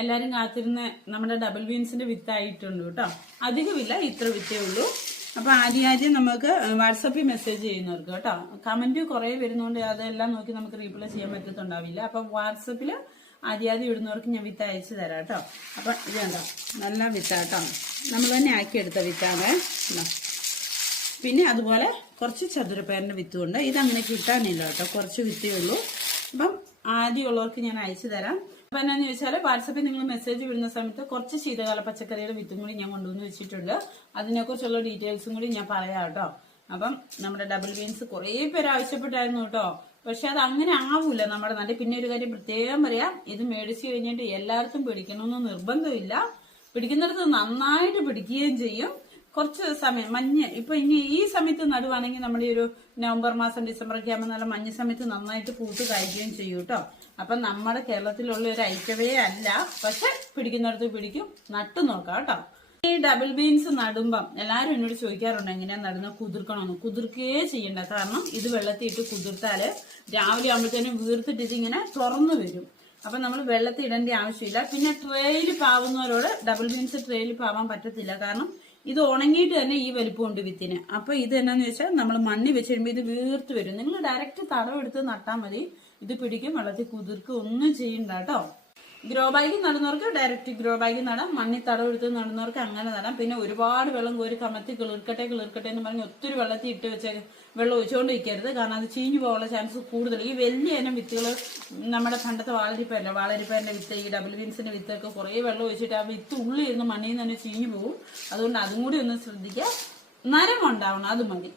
എല്ലാരും കാത്തിരുന്ന നമ്മുടെ ഡബിൾ ബീൻസിന്റെ വിത്തായിട്ടുണ്ട് കേട്ടോ. അധികമില്ല ഇത്ര വിത്തേ ഉള്ളൂ. അപ്പോൾ ആദ്യം ആദ്യം നമുക്ക് വാട്സപ്പിൽ മെസ്സേജ് ചെയ്യുന്നവർക്ക് കേട്ടോ. കമന്റ് കുറേ വരുന്നതുകൊണ്ട് അതെല്ലാം നോക്കി നമുക്ക് റീപ്ലൈ ചെയ്യാൻ പറ്റത്തുണ്ടാവില്ല. അപ്പൊ വാട്സപ്പിൽ ആദ്യം ആദ്യം ഇടുന്നവർക്ക് ഞാൻ വിത്ത് അയച്ചു തരാം കേട്ടോ. അപ്പൊ ഇത് കണ്ടോ നല്ല വിത്താട്ടോ നമ്മൾ തന്നെ ആക്കിയെടുത്ത വിത്താണ്. പിന്നെ അതുപോലെ കുറച്ച് ചതുരപ്പയറിന്റെ വിത്തുണ്ട്. ഇതങ്ങനെ കിട്ടാനില്ല കേട്ടോ. കുറച്ച് വിത്തേ ഉള്ളൂ. അപ്പം ആദ്യമുള്ളവർക്ക് ഞാൻ അയച്ചു തരാം. അപ്പൊ എന്നാന്ന് ചോദിച്ചാൽ വാട്സപ്പിൽ നിങ്ങൾ മെസ്സേജ് വിടുന്ന സമയത്ത് കുറച്ച് ശീതകാല പച്ചക്കറിയുടെ വിത്തും കൂടി ഞാൻ കൊണ്ടുവന്ന് വെച്ചിട്ടുണ്ട്. അതിനെക്കുറിച്ചുള്ള ഡീറ്റെയിൽസും കൂടി ഞാൻ പറയാം കേട്ടോ. അപ്പം നമ്മുടെ ഡബിൾ ബീൻസ് കുറേ പേര് ആവശ്യപ്പെട്ടായിരുന്നു കേട്ടോ. പക്ഷെ അത് അങ്ങനെ ആവൂല നമ്മുടെ നാട്ടിൽ. പിന്നെ ഒരു കാര്യം പ്രത്യേകം പറയാം. ഇത് മേടിച്ചു കഴിഞ്ഞിട്ട് എല്ലാവർക്കും പിടിക്കണമെന്ന് നിർബന്ധമില്ല. പിടിക്കുന്നിടത്ത് നന്നായിട്ട് പിടിക്കുകയും ചെയ്യും. കുറച്ച് സമയം മഞ്ഞ്. ഇപ്പൊ ഇനി ഈ സമയത്ത് നടുവാണെങ്കിൽ നമ്മൾ ഈ ഒരു നവംബർ മാസം ഡിസംബർ ഒക്കെ ആകുമ്പോൾ നല്ല മഞ്ഞ് സമയത്ത് നന്നായിട്ട് പൂത്ത് കായ്ക്കുകയും ചെയ്യും കേട്ടോ അപ്പൊ നമ്മുടെ കേരളത്തിലുള്ള ഒരു ഐക്യവേ അല്ല. പക്ഷെ പിടിക്കുന്നിടത്ത് പിടിക്കും. നട്ടു നോക്കാം കേട്ടോ ഈ ഡബിൾ ബീൻസ് നടുമ്പം എല്ലാരും എന്നോട് ചോദിക്കാറുണ്ട് എങ്ങനെയാ നടുന്ന? കുതിർക്കണമെന്ന് കുതിർക്കുകയേ ചെയ്യണ്ട. കാരണം ഇത് വെള്ളത്തിയിട്ട് കുതിർത്താൽ രാവിലെ ആകുമ്പോഴത്തേനും വീർത്തിട്ട് ഇതിങ്ങനെ തുറന്നു വരും. അപ്പൊ നമ്മൾ വെള്ളത്തിൽ ഇടേണ്ട ആവശ്യമില്ല. പിന്നെ ട്രെയിൽ പാവുന്നവരോട് ഡബിൾ ബീൻസ് ട്രെയിൽ പാവാൻ പറ്റത്തില്ല. കാരണം ഇത് ഉണങ്ങിയിട്ട് തന്നെ ഈ വലിപ്പമുണ്ട് വിത്തിന്. അപ്പൊ ഇത് എന്നാന്ന് വെച്ചാൽ നമ്മൾ മണ്ണി വെച്ച് കഴിയുമ്പോൾ ഇത് വീർത്ത് വരും. നിങ്ങൾ ഡയറക്റ്റ് തടവെടുത്ത് നട്ടാൽ മതി. ഇത് പിടിക്കും വെള്ളത്തിൽ കുതിർക്കും ഒന്നും ചെയ്യണ്ട കേട്ടോ. ഗ്രോ ബാഗിൽ നടുന്നവർക്ക് ഡയറക്റ്റ് ഗ്രോ ബാഗിൽ നടാം. മണ്ണി തടവെടുത്ത് നടുന്നവർക്ക് അങ്ങനെ നടാം. പിന്നെ ഒരുപാട് വെള്ളം കോരി കമത്തി കിളിർക്കട്ടെ കിളിർക്കട്ടെ എന്ന് പറഞ്ഞ് ഒത്തിരി വെള്ളത്തിൽ ഇട്ട് വെച്ച വെള്ളം ഒഴിച്ചുകൊണ്ട് വയ്ക്കരുത് കാരണം അത് ചീഞ്ഞു പോകാനുള്ള ചാൻസ് കൂടുതൽ. ഈ വലിയ ഇനം വിത്തുകൾ നമ്മുടെ പണ്ടത്തെ വാളരിപ്പയല്ല? വാളരിപ്പേന്റെ വിത്ത് ഈ ഡബിൾ ബീൻസിന്റെ വിത്തൊക്കെ കുറേ വെള്ളം ഒഴിച്ചിട്ട് ആ വിത്ത് ഉള്ളിൽ ഇരുന്ന് മണ്ണിൽ നിന്ന് തന്നെ ചീഞ്ഞു പോകും. അതുകൊണ്ട് അതും കൂടി ഒന്ന് ശ്രദ്ധിക്കുക. നരം ഉണ്ടാവണം അത് മതി.